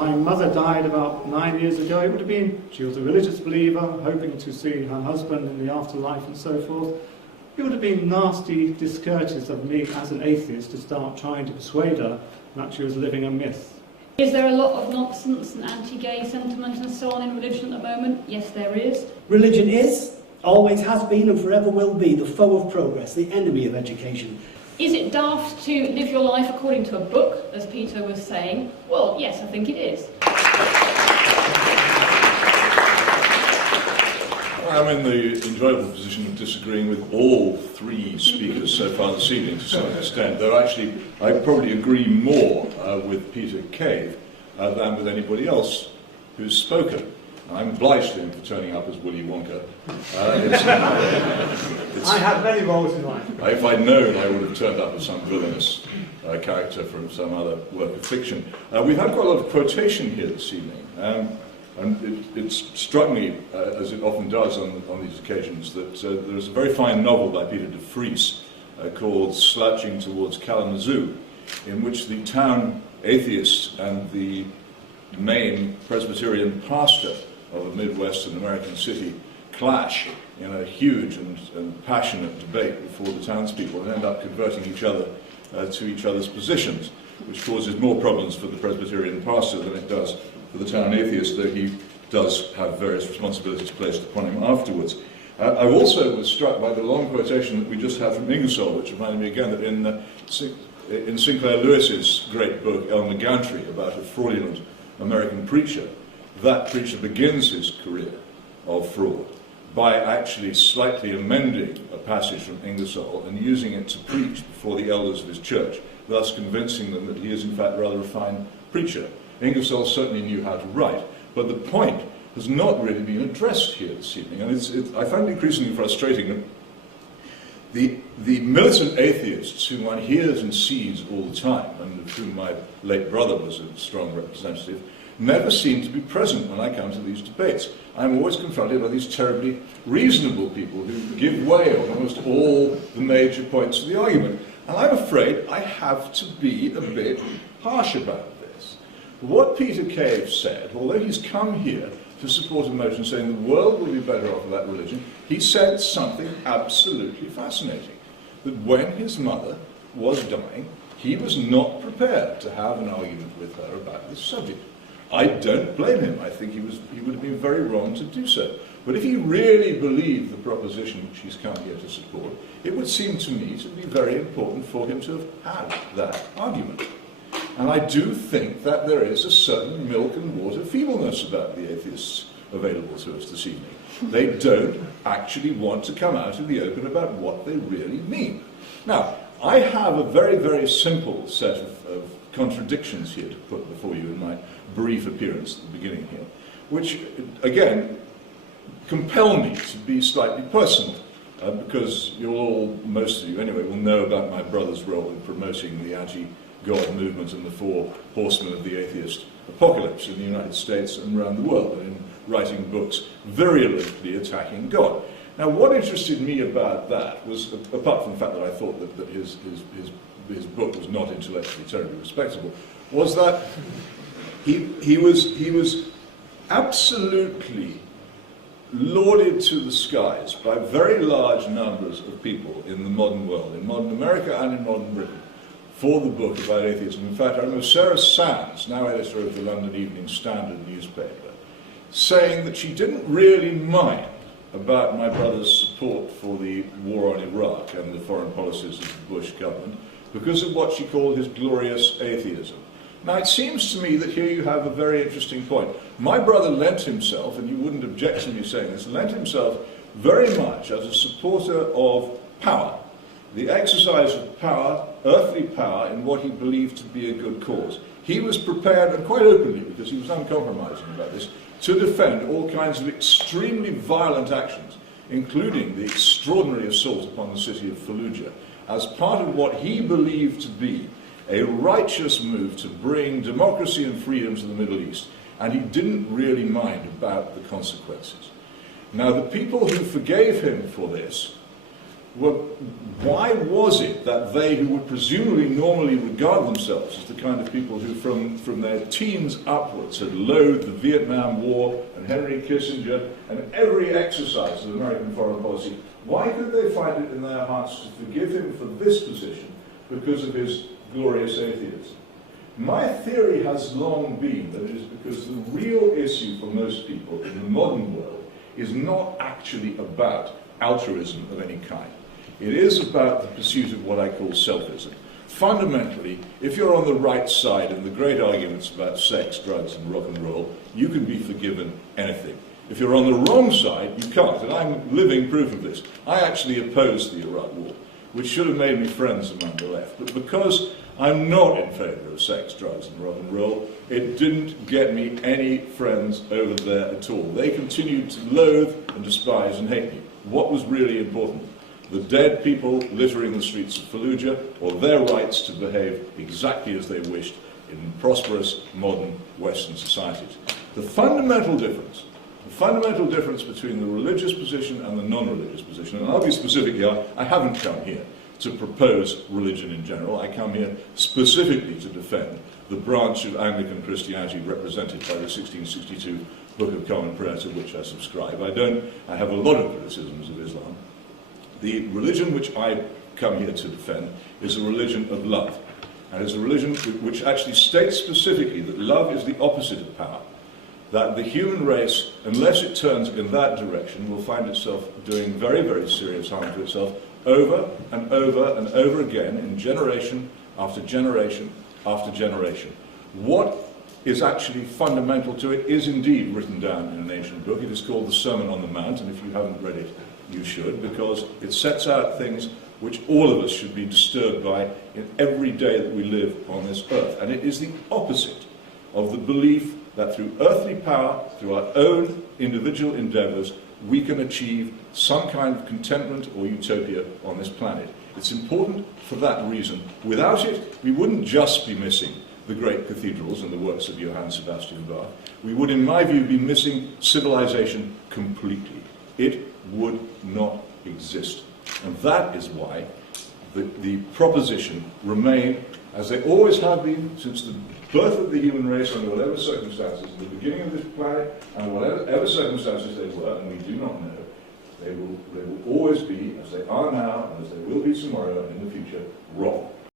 My mother died about 9 years ago. It would have been, she was a religious believer, hoping to see her husband in the afterlife and so forth. It would have been nasty, discourteous of me as an atheist to start trying to persuade her that she was living a myth. Is there a lot of nonsense and anti-gay sentiment and so on in religion at the moment? Yes, there is. Religion is, always has been and forever will be the foe of progress, the enemy of education. Is it daft to live your life according to a book, as Peter was saying? Well, yes, I think it is. I'm in the enjoyable position of disagreeing with all three speakers so far this evening to some extent, though actually I probably agree more with Peter Cave than with anybody else who's spoken. I'm obliged to him for turning up as Willy Wonka. I had many roles in life. If I'd known, I would have turned up as some villainous character from some other work of fiction. We've had quite a lot of quotation here this evening. And it struck me, as it often does on these occasions, that there is a very fine novel by Peter de Vries called Slouching Towards Kalamazoo, in which the town atheist and the main Presbyterian pastor of a Midwestern American city clash in a huge and passionate debate before the townspeople and end up converting each other to each other's positions, which causes more problems for the Presbyterian pastor than it does for the town atheist, though he does have various responsibilities placed upon him afterwards. I also was struck by the long quotation that we just had from Ingersoll, which reminded me again that in Sinclair Lewis's great book, Elmer Gantry, about a fraudulent American preacher, that preacher begins his career of fraud by actually slightly amending a passage from Ingersoll and using it to preach before the elders of his church, thus convincing them that he is in fact rather a fine preacher. Ingersoll certainly knew how to write, but the point has not really been addressed here this evening, and I find it increasingly frustrating that the militant atheists whom one hears and sees all the time, and of whom my late brother was a strong representative, never seem to be present when I come to these debates. I'm always confronted by these terribly reasonable people who give way on almost all the major points of the argument, and I'm afraid I have to be a bit harsh about this. What Peter Cave said, although he's come here to support a motion saying the world will be better off without religion, he said something absolutely fascinating, that when his mother was dying, he was not prepared to have an argument with her about this subject. I don't blame him. I think he would have been very wrong to do so. But if he really believed the proposition which he's come here to support, it would seem to me to be very important for him to have had that argument. And I do think that there is a certain milk and water feebleness about the atheists available to us this evening. They don't actually want to come out in the open about what they really mean. Now, I have a very, very simple set of contradictions here to put before you in my brief appearance at the beginning here, which, again, compel me to be slightly personal, because you'll all, most of you anyway, will know about my brother's role in promoting the anti-God movement and the four horsemen of the atheist apocalypse in the United States and around the world, and in writing books virulently attacking God. Now, what interested me about that was, apart from the fact that I thought that his book was not intellectually terribly respectable, was that he was absolutely lauded to the skies by very large numbers of people in the modern world, in modern America and in modern Britain, for the book about atheism. In fact, I remember Sarah Sands, now editor of the London Evening Standard newspaper, saying that she didn't really mind about my brother's support for the war on Iraq and the foreign policies of the Bush government because of what she called his glorious atheism. Now, it seems to me that here you have a very interesting point. My brother lent himself, and you wouldn't object to me saying this, lent himself very much as a supporter of power, the exercise of power, earthly power, in what he believed to be a good cause. He was prepared, and quite openly, because he was uncompromising about this, to defend all kinds of extremely violent actions, including the extraordinary assault upon the city of Fallujah, as part of what he believed to be a righteous move to bring democracy and freedom to the Middle East, and he didn't really mind about the consequences. Now, the people who forgave him for this well, why was it that they, who would presumably normally regard themselves as the kind of people who from their teens upwards had loathed the Vietnam War and Henry Kissinger and every exercise of American foreign policy, why could they find it in their hearts to forgive him for this position because of his glorious atheism? My theory has long been that it is because the real issue for most people in the modern world is not actually about altruism of any kind. It is about the pursuit of what I call selfism. Fundamentally, if you're on the right side in the great arguments about sex, drugs, and rock and roll, you can be forgiven anything. If you're on the wrong side, you can't, and I'm living proof of this. I actually opposed the Iraq War, which should have made me friends among the left, but because I'm not in favour of sex, drugs, and rock and roll, it didn't get me any friends over there at all. They continued to loathe and despise and hate me. What was really important? The dead people littering the streets of Fallujah, or their rights to behave exactly as they wished in prosperous, modern Western societies. The fundamental difference between the religious position and the non-religious position, and I'll be specific here, I haven't come here to propose religion in general, I come here specifically to defend the branch of Anglican Christianity represented by the 1662 Book of Common Prayer, to which I subscribe. I have a lot of criticisms of Islam. The religion which I come here to defend is a religion of love. And it's a religion which actually states specifically that love is the opposite of power. That the human race, unless it turns in that direction, will find itself doing very, very serious harm to itself over and over and over again in generation after generation after generation. What is actually fundamental to it is indeed written down in an ancient book. It is called the Sermon on the Mount, and if you haven't read it, you should, because it sets out things which all of us should be disturbed by in every day that we live on this earth. And it is the opposite of the belief that through earthly power, through our own individual endeavours, we can achieve some kind of contentment or utopia on this planet. It's important for that reason. Without it, we wouldn't just be missing the great cathedrals and the works of Johann Sebastian Bach. We would, in my view, be missing civilization completely. It would not exist. And that is why the proposition remain, as they always have been since the birth of the human race, under whatever circumstances, the beginning of this planet, and whatever circumstances they were, and we do not know, they will always be, as they are now, and as they will be tomorrow and in the future, wrong.